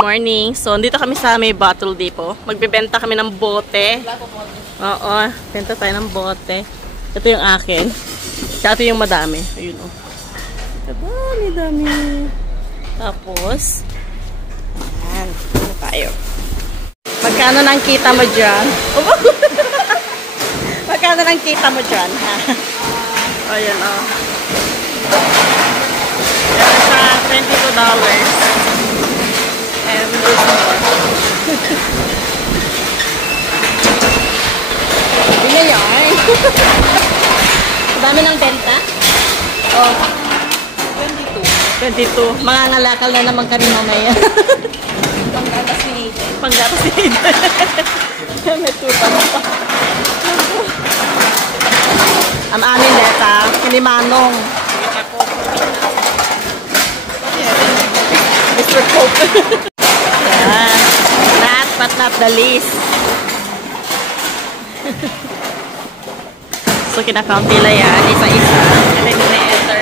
morning. So, dito kami sa may bottle depot. Magbebenta kami ng bote. Oo, benta tayo ng bote. Ito yung akin. Ito yung madami. Ayun o. Dami. Tapos, ayan. Ano tayo? Magkano nang kita mo dyan? Magkano nang kita mo dyan? Ayan o. Yan sa $22. And there's more. Bila yan. Dami ng benta? Oh. 22. Mga ngalakal na naman kami mamaya. Panggatas ni Aiden. Panggatas ni Aiden. May tupa na pa. Ang amin leta. Hindi manong. Mr. Coke. Yan. Last but not the least. So, kinakount nila yan. Isa-isa. And then, ina-enter.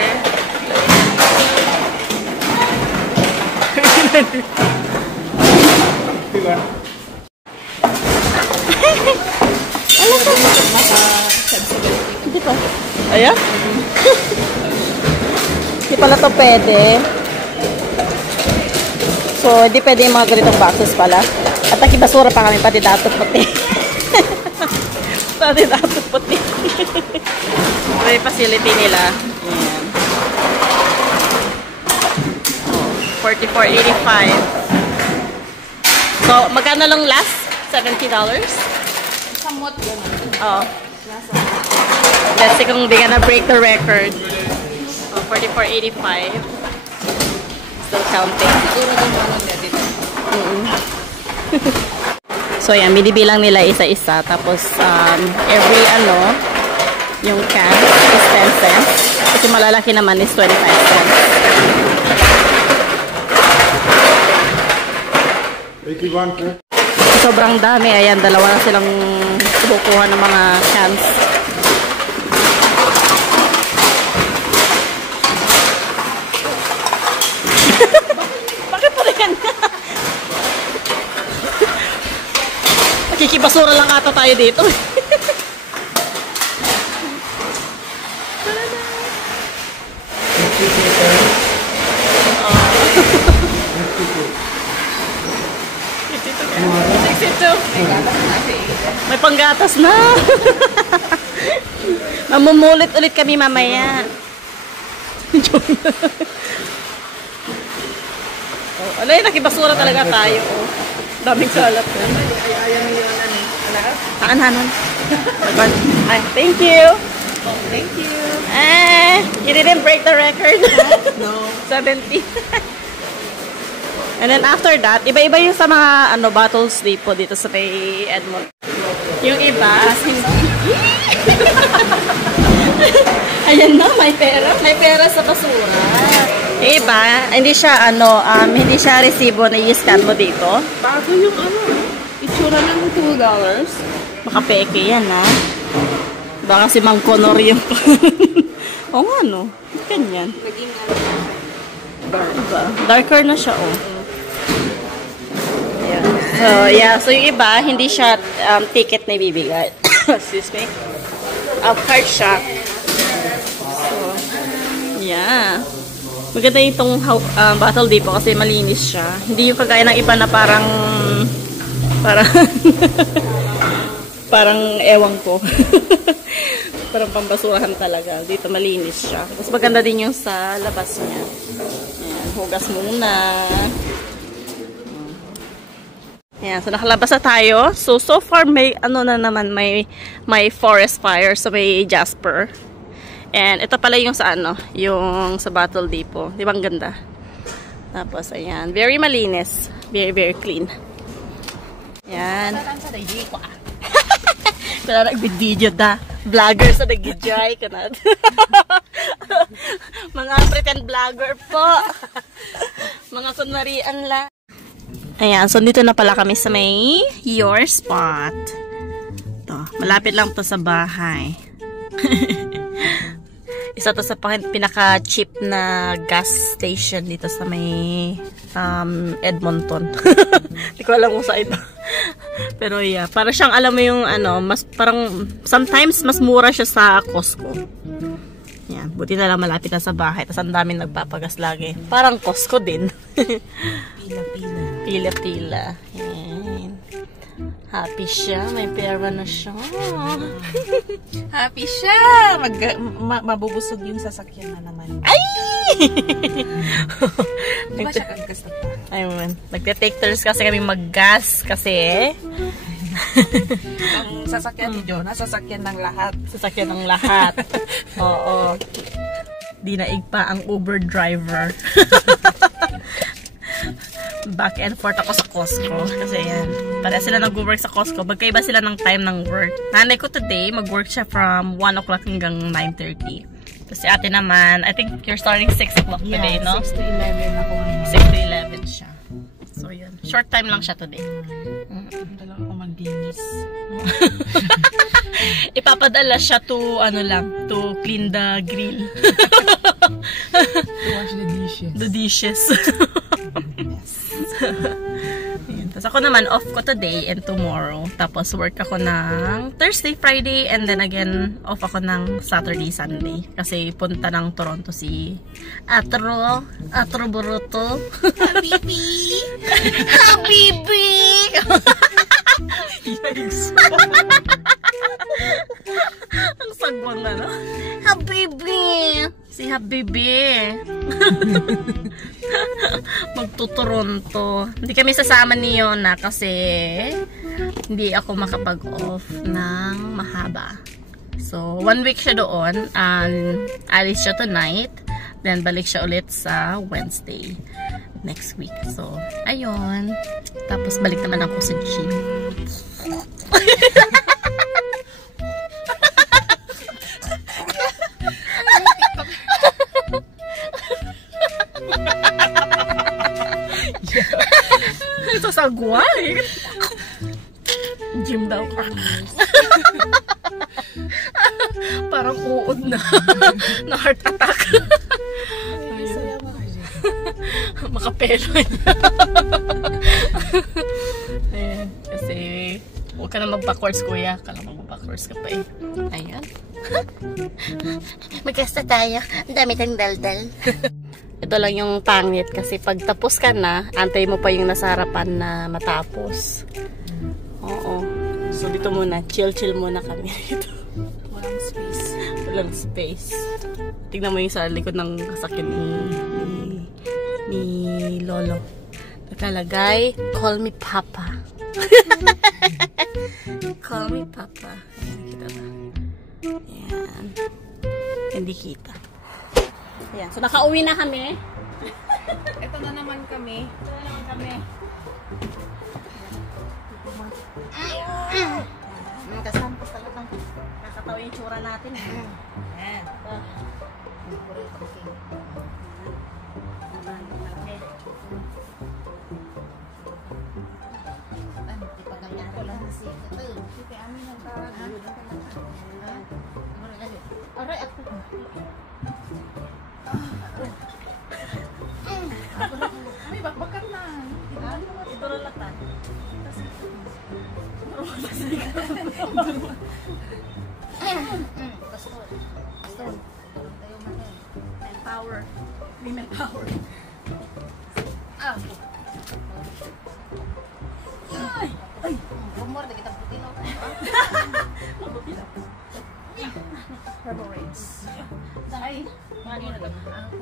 Alam ko. Hindi pa. Ayan? Hindi pala ito pwede. So, hindi pwede yung mga ganitong boxes pala. At nakibasura pa kami, pati datot puti. Pati datot puti. So, yung facility nila. Ayan. Oh, $44.85. So, magkano lang last? $70? Somewhat ganun. Oh. Let's see kung di ka na break the record. Oh, $44.85. Still counting. Siguro din mo lang dito. So, yan. Binibilang nila isa-isa. Tapos, every, yung can is 10 cents. Kasi malalaki naman is 25 cents. Sobrang dami. Ayan, dalawa na silang kukuha ng mga cans. Bakit pa rin? Nakikibasura lang ata tayo dito. May panggatas na. Mamumulit ulit kami mamaya. Oh, alay, nakibasura talaga tayo. Oh. Daming salat. Ayaw mo yun, Hanon. Ay, thank you. Oh, thank you. You didn't break the record. No. 70. And then after that, iba-iba yung sa mga bottles dito sa may Edmond. Yung iba, ayan na, may pera. May pera sa basura. Yung iba, hindi siya hindi siya resibo na i-scan mo dito. Bago yung itsura ng $2. Baka peke yan, ha? Baka si Mang Conor yung o nga, no? Ganyan. Naging dark. Diba? Darker na siya, oh. So, yeah. So, yung iba, hindi siya ticket na ibibigay. Excuse me. Card siya. So, yeah. Maganda itong bottle dito kasi malinis siya. Hindi yung kagaya ng iba na parang parang ewan ko. Parang pambasurahan talaga. Dito malinis siya. Tapos maganda din yung sa labas niya. Ayan, hugas muna. Ayan, so nakalabas na tayo. So far may may forest fire sa may Jasper. And ito pala yung sa yung sa Bottle Depot. Di ba ang ganda? Tapos ayan, very malinis. Very, very clean. Ayan. Kaya nag-video da. Vlogger sa nag-gijay. Mga pretend vlogger po. Mga kunwarian lang. Ayan, so dito na pala kami sa may Your Spot. Ito, malapit lang to sa bahay. Isa to sa pinaka-cheap na gas station dito sa may Edmonton. Hindi ko alam kung saan ito. Pero yeah, para siyang alam mo yung ano, mas parang sometimes mas mura siya sa Costco. Yan, buti na lang malapit na sa bahay. Tapos ang daming nagpapagas lagi. Parang Costco din. Pila-pila. Pila-pila. Yan. Happy siya. May pera na siya. Happy siya! Mabubusog yung sasakyan na naman. Ay! Di ba siya kagkas na pa? Ayun. Nagte-take turns kasi kami mag-gas kasi Ang sasakyan ni Jonah, sasakyan ng lahat. sasakyan ng lahat. Oo. Di naig pa ang Uber driver. Back and forth ako sa Costco. Kasi yan. Para sila nag-work sa Costco. Magkaiba sila ng time ng work. Nanay ko today, mag-work siya from 1 o'clock hanggang 9:30. Kasi ate naman, I think you're starting 6 o'clock today, no? 6 to 11 ako ngayon. 6 to 11 siya. So yun. Short time lang siya today. Dala ako maglinis. Ipapadala siya to, ano lang, to clean the grill. To wash the dishes. The dishes. Yes. Ayan. Tapos ako naman, off ko today and tomorrow. Tapos work ako ng Thursday, Friday, and then again, off ako ng Saturday, Sunday. Kasi punta ng Toronto si Atro Boruto. Habibi! Habibi! Yikes. Ang sagwang na, no? Habibi! Si Habibi. Magtutoronto. Hindi kami sasama ni Yona kasi hindi ako makapag-off ng mahaba. So, 1 week siya doon. Alis siya tonight. Then, balik siya ulit sa Wednesday next week. So, ayun. Tapos, balik naman ako sa gym. Ito sa guway. Gym daw ka. Parang uod na. Na heart attack. Makapelo niya. Ayan. Kasi huwag ka na mag-backwards, kuya. Kala mag-backwards ka pa eh. Ayan. Magkasta tayo. Ang dami tayong daldal. Ito lang yung pangit kasi pag tapos ka na, antay mo pa yung nasa harapan na matapos. Oo. So dito muna, chill muna kami dito. Walang space. Walang space. Tingnan mo yung sa likod ng sasakyan ni Lolo. Nakalagay, call me Papa. Call me Papa. Ayan, kita ba? Ayan. Hindi kita. Ayan, so nakauwi na kami. Ito na naman kami. Kasama talagang nakatawa yung tsura natin. Ayan. May bakbakan na. Ito lalatan. Power. Women power. Ay! Rumor na kita puti no. Mabuti lang. Hemorrhoids. Ay, kanina lang.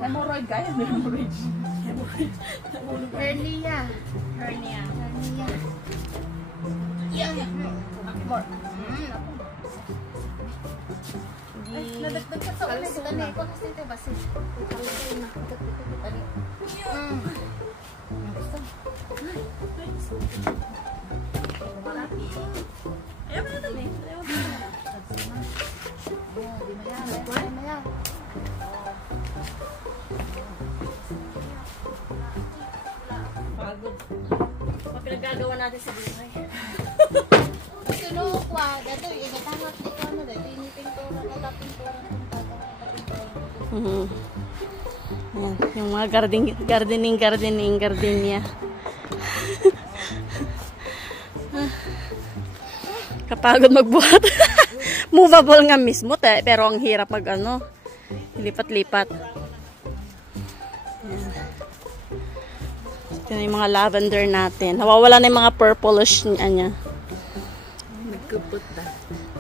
Hemorrhoid kaya? Hemorrhoid. Hernia. Hernia. Hernia. More. Nadagdag ka sa ulit. Tani ko kasi ito basi. Ayaw mo na dali. Ayaw mo na. Pagod. Ano pinagagawa natin sa buhay? Sunod kwa, dato igatawat ni ano dato ini pintura, pintura. Yan, yung mga gardening gardenia. Kapagod magbuhat. Movable nga mismo, pero ang hirap mag ano, lipat-lipat. Yan. Ito na yung mga lavender natin. Nawawala na yung mga purplish niya.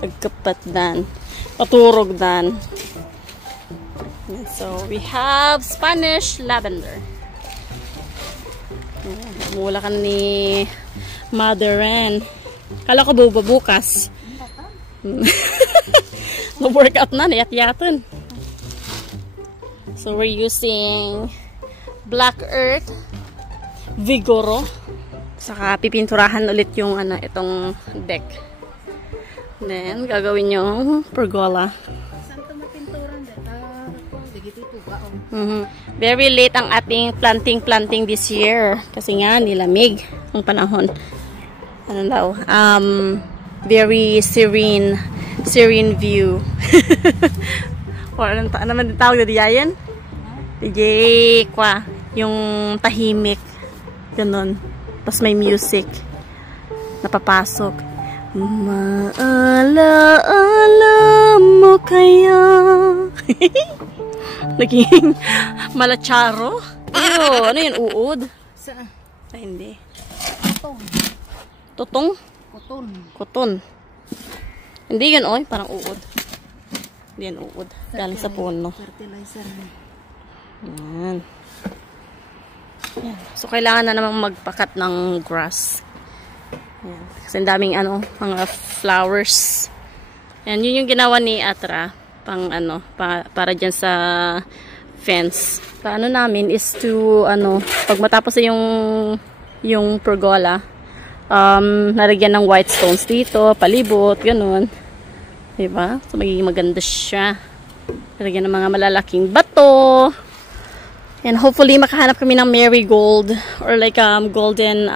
Nagkapot dan. Paturog dan. So, we have Spanish lavender. Mula ka ni Mother Ren. Kala ko bukas. No-workout na, niyat-yatan. So, we're using Black Earth, Vigoro. Saka pipinturahan ulit yung itong deck. Then, gagawin yung pergola. Very late ang ating planting this year. Kasi nga, nilamig ang panahon. Ano daw? Very serene view. Or ano naman tawag na diyan? DJ kwa. Yung tahimik. Ganon. Tapos may music. Napapasok. Maalaala mo kaya. Naging malacharo. Ano yun? Uod? Saan? Ay, hindi. Kutong. Tutong? Kuton. Kuton. Hindi yun, oy. Parang uod. Hindi yan uod. Galing sa puno. Fertilizer. Yan. Yan. So, kailangan na namang magpakat ng grass. Yan. Kasi daming mga flowers. Yan. Yun yung ginawa ni Atra. Para dyan sa fence. Paano namin is to, pag matapos yung pergola, narigyan ng white stones dito, palibot, ganun. Diba? So, magiging maganda siya. Narigyan ng mga malalaking bato. And hopefully, makahanap kami ng marigold or like golden,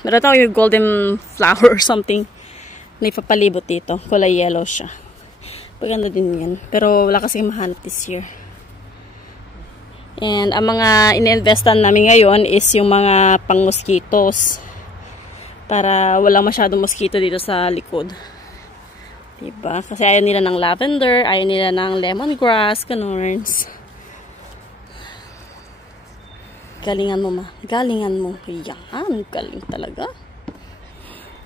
meron tawag yung golden flower or something na ipapalibot dito. Kulay yellow siya. Paganda din yan. Pero wala kasi mahanap this year. And ang mga ine-investan namin ngayon is yung mga pang-mosquitos. Para walang masyadong mosquito dito sa likod. Diba? Kasi ayaw nila ng lavender, ayaw nila ng lemongrass, ganurns. Galingan mo, ma. Galingan mo. Yan. Galing talaga.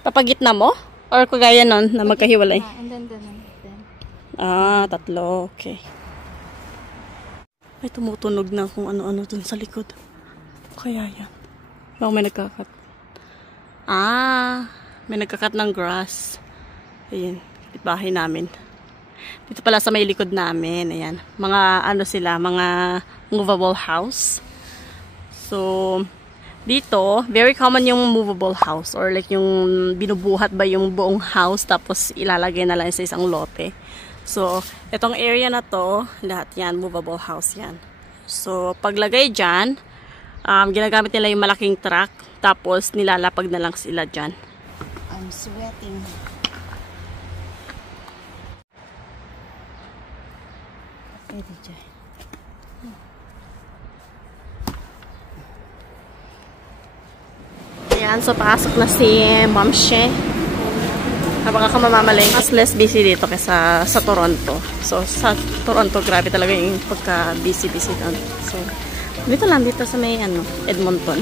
Papagitna mo? Or kagaya nun na magkahiwalay? And then. Ah, tatlo. Okay. Ay, tumutunog na kung ano-ano dun sa likod. Kaya yan. Baka may nagkakat. May nagkakat ng grass. Ayan. Bahay namin. Dito pala sa may likod namin. Ayan. Mga sila, mga movable house. So, dito, very common yung movable house. Or like yung binubuhat ba yung buong house tapos ilalagay na lang sa isang lote. So, itong area na to, lahat yan, movable house yan. So, paglagay dyan, ginagamit nila yung malaking truck, tapos nilalapag na lang sila dyan. I'm sweating. Ayan, so pasok na si Ma'am She. Habang ako mamamalay, mas less busy dito kaysa sa Toronto. So, sa Toronto, grabe talaga yung pagka-busy doon. So, dito sa may Edmonton.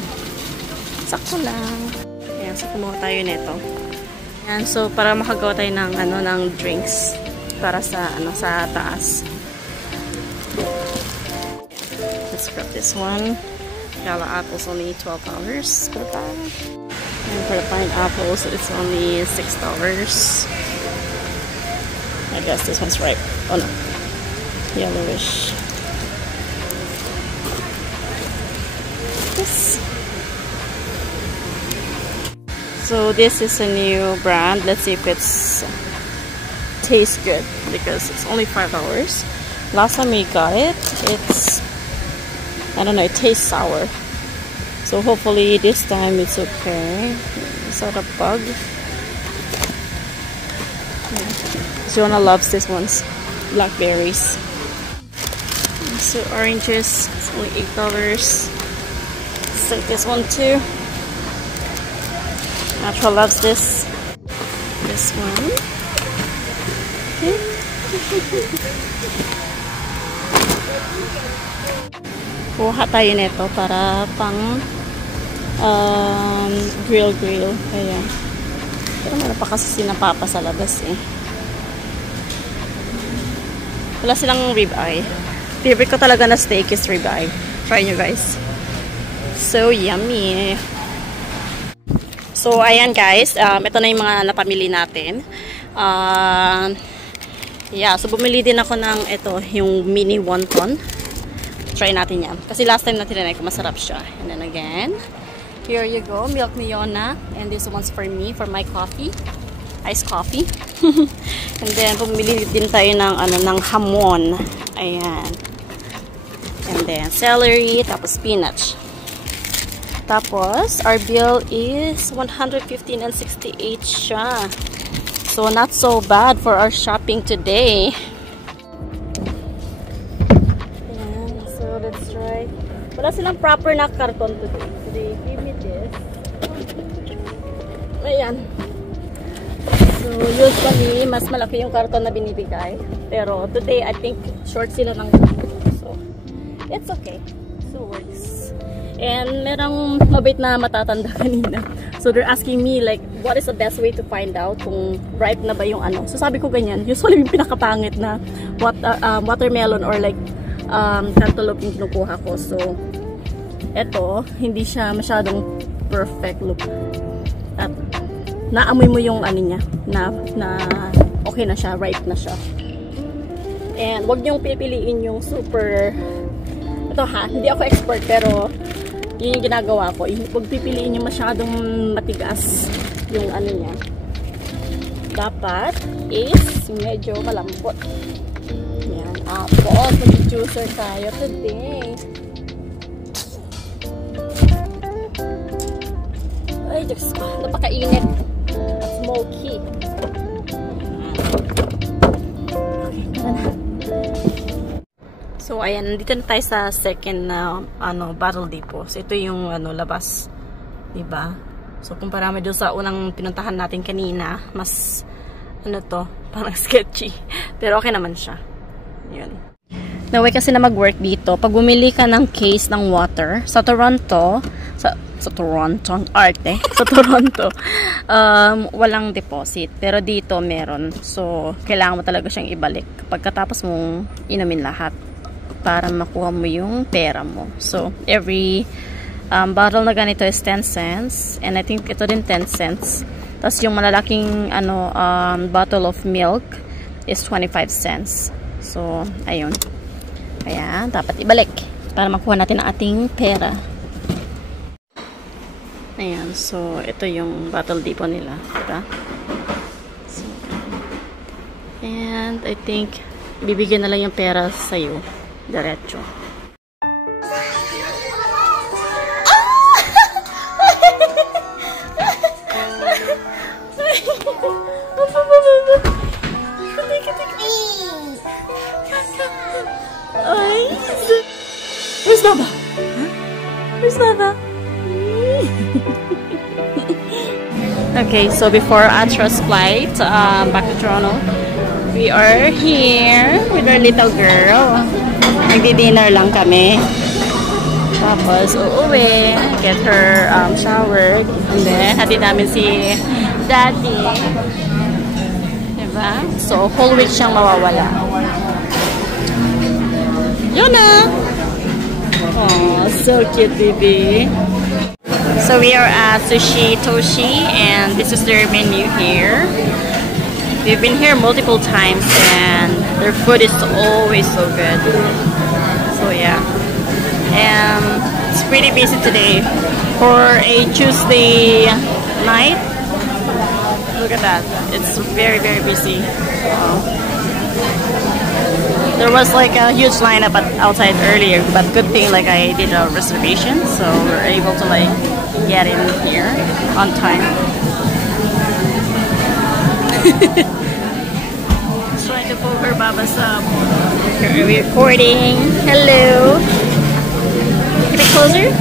Sakto lang. Ayan, so kumuha tayo nito. Ayan, so para makagawa tayo ng, ng drinks para sa, sa taas. Let's grab this one. Gala apples only $12 per bag. And for the pineapples, it's only $6. I guess this one's ripe. Oh no, yellowish. This. So this is a new brand. Let's see if it's tastes good because it's only $5. Last time we got it, I don't know, it tastes sour. So hopefully this time it's okay. Is that a bug? Ziona loves this ones. Blackberries. So oranges, it's only $8. Let's take this one too. Natural loves this. This one. Okay. Kuha tayo nito para pang grill. Ayan. Pero wala pa kasi sinapapa sa labas eh. Wala silang ribeye. Favorite ko talaga na steak is ribeye. Try nyo guys. So yummy. So ayan guys. Ito na yung mga napamili natin. Yeah, so bumili din ako ng ito, yung mini wonton. Try natin yan. Kasi last time na tinanay ko, masarap siya. And then again, here you go, milk Miona. And this one's for me, for my coffee. Iced coffee. And then, bumili din tayo ng, ng hamon. Ayan. And then, celery, tapos spinach. Tapos, our bill is 115 and 68 siya. So, not so bad for our shopping today. Ayan. So, let's try. Wala silang proper na karton today. So, they give me this. Ayan. So, usually, mas malaki yung karton na binibigay. Pero, today, I think, short sila ng karton. So, it's okay. So, works. And, merong mabait na matatanda kanina. So, they're asking me, like, what is the best way to find out kung ripe na ba yung ano. So, sabi ko ganyan. Usually, yung pinakapangit na watermelon or like, cantaloupe yung kinukuha ko. So, eto, hindi siya masyadong perfect look. At, naamoy mo yung ano niya, na okay na siya, ripe na siya. And wag niyong pipiliin yung super, ito ha, hindi ako expert pero yun yung ginagawa ko. Wag pipiliin yung masyadong matigas yung ano niya. Dapat is medyo malambot. Yan, apples, mag-juicer tayo today. Ay, Diyos ko, napakainit. Smoky. Okay, tara na. So, ayan, nandito na tayo sa second na, Battle Depot. So, ito yung, labas. Diba? So, kumpara mo doon sa unang pinuntahan natin kanina, mas, parang sketchy. Pero okay naman siya. Yun. Naway kasi na mag-work dito. Pag bumili ka ng case ng water, sa Toronto, ang arte. Sa Toronto, walang deposit. Pero dito meron. So, kailangan mo talaga siyang ibalik pagkatapos mong inumin lahat para makuha mo yung pera mo. So, every bottle na ganito is 10 cents. And I think ito din 10 cents. Tapos yung malalaking bottle of milk is 25 cents. So, ayun. Kaya, dapat ibalik para makuha natin ang ating pera. Ayan, so ito yung Battle Depot nila, diba? So, and I think bibigyan na lang yung pera sa'yo diretso. Where's Baba? Huh? Where's Baba? Okay, so before Atra's flight back to Toronto, we are here with our little girl. Nagdi-dinner lang kami. Tapos, uuwi, get her showered, and then hatid namin si Daddy. Diba? So, whole week siyang mawawala. Yun na! Oh, so cute, baby. So we are at Sushi Toshi, and this is their menu here. We've been here multiple times, and their food is always so good. So yeah, and it's pretty busy today for a Tuesday night. Look at that, it's very busy. There was like a huge lineup outside earlier, but good thing like I did a reservation, so we're able to like get in here on time. Trying to pull her Baba's Are we recording? Hello. A bit closer.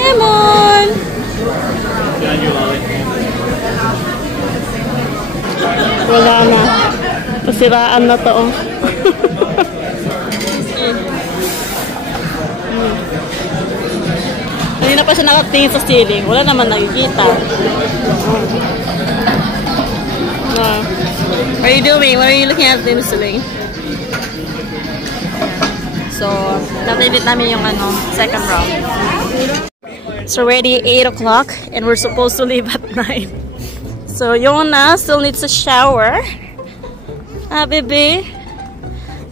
Emon! Wala na. Pasiraan na to. Kanina pa siya nakatingin sa ceiling. Wala naman nakikita. What are you doing? What are you looking at in the ceiling? So, napilit namin yung second round. It's already 8 o'clock and we're supposed to leave at 9. So, Yona still needs a shower. Ah, baby.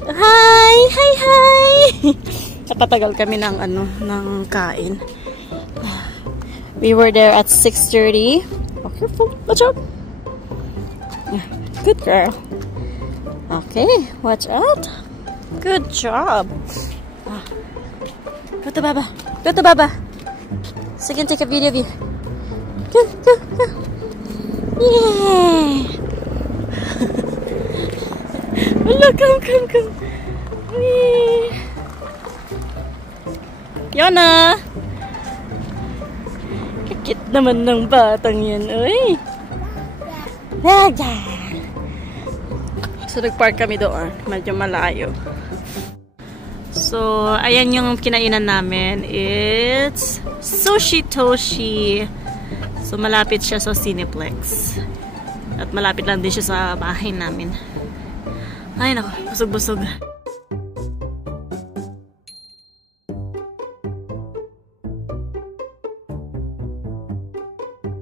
Hi! Hi, hi! Napatagal kami ng kain. We were there at 6:30. Oh, careful. Watch out. Good girl. Okay, watch out. Good job. Go to Baba. Go to Baba. So you can take a video of you. Go, go, go. Yay! Look, come. Whee! Yona! Kakit naman ng batang yan, uy. So, nag-park kami doon. Medyo malayo. So, ayan yung kinainan namin. It's Sushi Toshi. So, malapit siya sa Cineplex. At malapit lang din siya sa bahay namin. Ay, naku. Busog-busog.